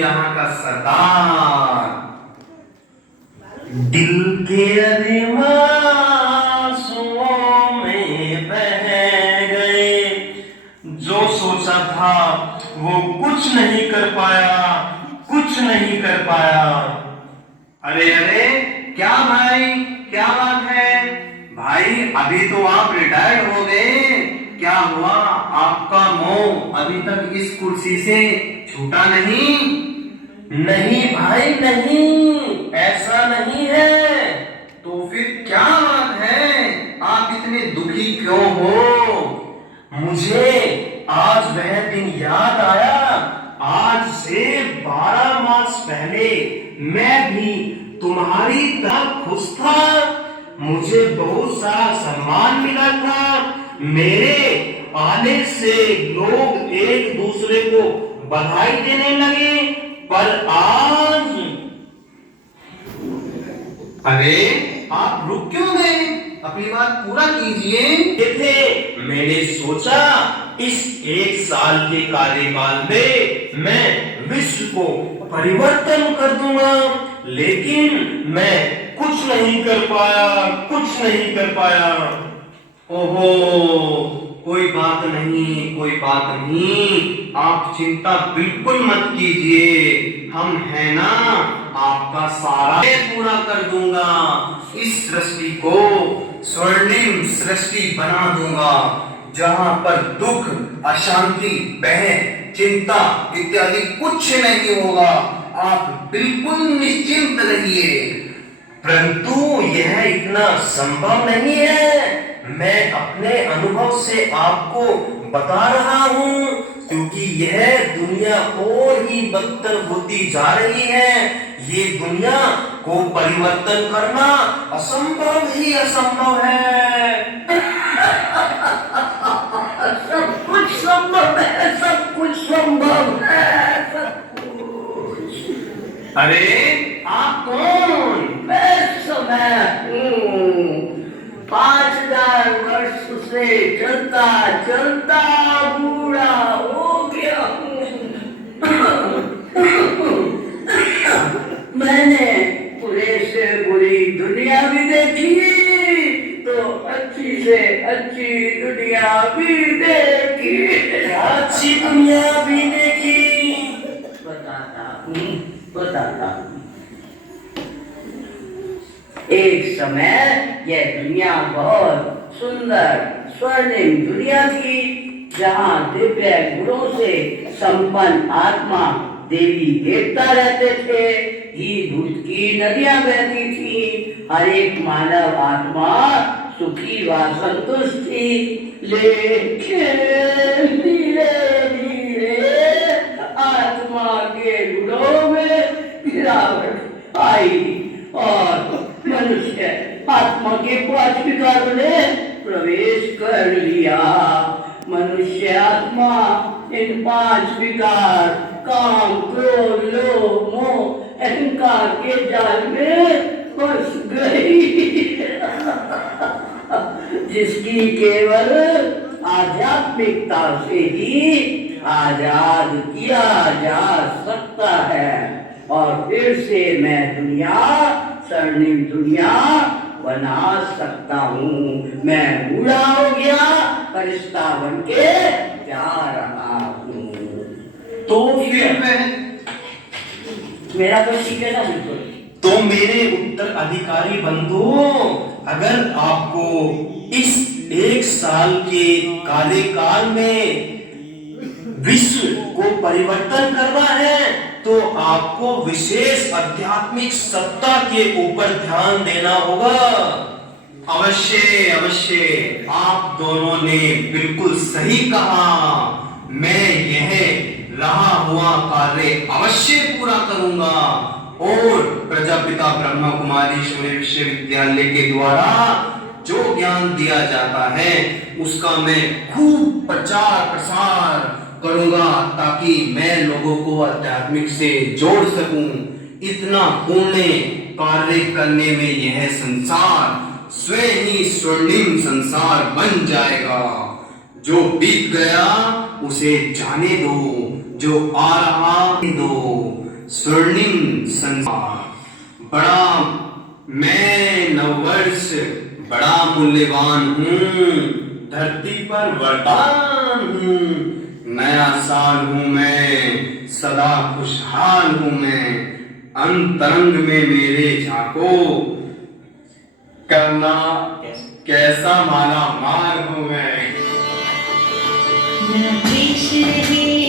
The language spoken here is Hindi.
यहाँ का सरदार। दिल के अरमां आंसुओं में बह गए, जो सोचा था वो कुछ नहीं कर पाया, कुछ नहीं कर पाया। अरे अरे क्या भाई, क्या बात है भाई? अभी तो आप रिटायर्ड हो गए, क्या हुआ? आपका मोह अभी तक इस कुर्सी से छूटा नहीं? नहीं भाई नहीं, ऐसा नहीं है। तो फिर क्या बात है? आप इतने दुखी क्यों हो? मुझे आज वह दिन याद आया। आज से 12 मास पहले मैं भी तुम्हारी तरह खुश था। मुझे बहुत सारा सम्मान मिला था। मेरे आने से लोग एक दूसरे को बधाई देने लगे। पर आज, अरे आप रुक क्यों गए? अपनी बात पूरा कीजिए। मैंने सोचा इस 1 साल के कार्यकाल में मैं विश्व को परिवर्तन कर दूंगा, लेकिन मैं कुछ नहीं कर पाया, कुछ नहीं कर पाया। ओहो, कोई बात नहीं, कोई बात नहीं, आप चिंता बिल्कुल मत कीजिए। हम है ना, आपका सारा पूरा कर दूंगा। इस सृष्टि को स्वर्णिम सृष्टि बना दूंगा, जहां पर दुख, अशांति, भय, चिंता इत्यादि कुछ नहीं होगा। आप बिल्कुल निश्चिंत रहिए। परंतु यह इतना संभव नहीं है। मैं अपने अनुभव से आपको बता रहा हूं, क्योंकि यह दुनिया और ही बदतर होती जा रही है। ये दुनिया को परिवर्तन करना असंभव ही असंभव है। सब कुछ संभव है, सब कुछ संभव है, सब कुछ। अरे आप कौन? मैं समय हूँ। 5000 वर्ष से चलता चलता बूढ़ा हो गया हूँ। मैंने बुरे से बुरी दुनिया भी देखी, तो अच्छी से अच्छी दुनिया भी देखी। अच्छी दुनिया भी देखी। बताता हूँ। एक समय यह दुनिया बहुत सुंदर स्वर्णिम दुनिया थी, जहाँ दिव्य गुणों से संपन्न आत्मा देवी देवता रहते थे। घी दूध की नदियां बहती थी। हर एक मानव आत्मा सुखी व संतुष्ट थी। लेकिन धीरे धीरे आत्मा के गुणों में गिरावट आई और मनुष्य आत्मा के 5 विकारों ने प्रवेश कर लिया। मनुष्य आत्मा इन 5 विकार काम, क्रोध, लोभ, मोह, अहंकार के जाल में फंस गई, जिसकी केवल आध्यात्मिकता से ही आजाद किया जा सकता है। और फिर से मैं दुनिया, स्वर्णिम दुनिया बना सकता हूँ। मैं बूढ़ा हो गया, फरिश्ता बन के जा रहा हूँ। तो फिर मेरा तो ठीक है ना? बिल्कुल। तो मेरे उत्तराधिकारी बंधु, अगर आपको इस 1 साल के कार्यकाल में विश्व को परिवर्तन करना है, तो आपको विशेष आध्यात्मिक सत्ता के ऊपर ध्यान देना होगा। अवश्य अवश्य, आप दोनों ने बिल्कुल सही कहा। मैं यह रहा हुआ कार्य अवश्य पूरा करूंगा और प्रजापिता ब्रह्मा कुमारी ईश्वरीय विश्वविद्यालय के द्वारा जो ज्ञान दिया जाता है उसका मैं खूब प्रचार प्रसार करूंगा, ताकि मैं लोगों को आध्यात्मिक से जोड़ सकूं। इतना पुण्य कार्य करने में यह संसार स्वयं ही स्वर्णिम संसार बन जाएगा। जो बीत गया उसे जाने दो, जो आ रहा दो। स्वर्णिम संसार, बड़ा मैं नववर्ष बड़ा मूल्यवान हूँ, धरती पर वरदान हूँ, नया साल हूँ मैं, सदा खुशहाल हूँ मैं, अंतरंग में मेरे झांको, करना कैसा माला माल हूँ मैं। न द्वेष है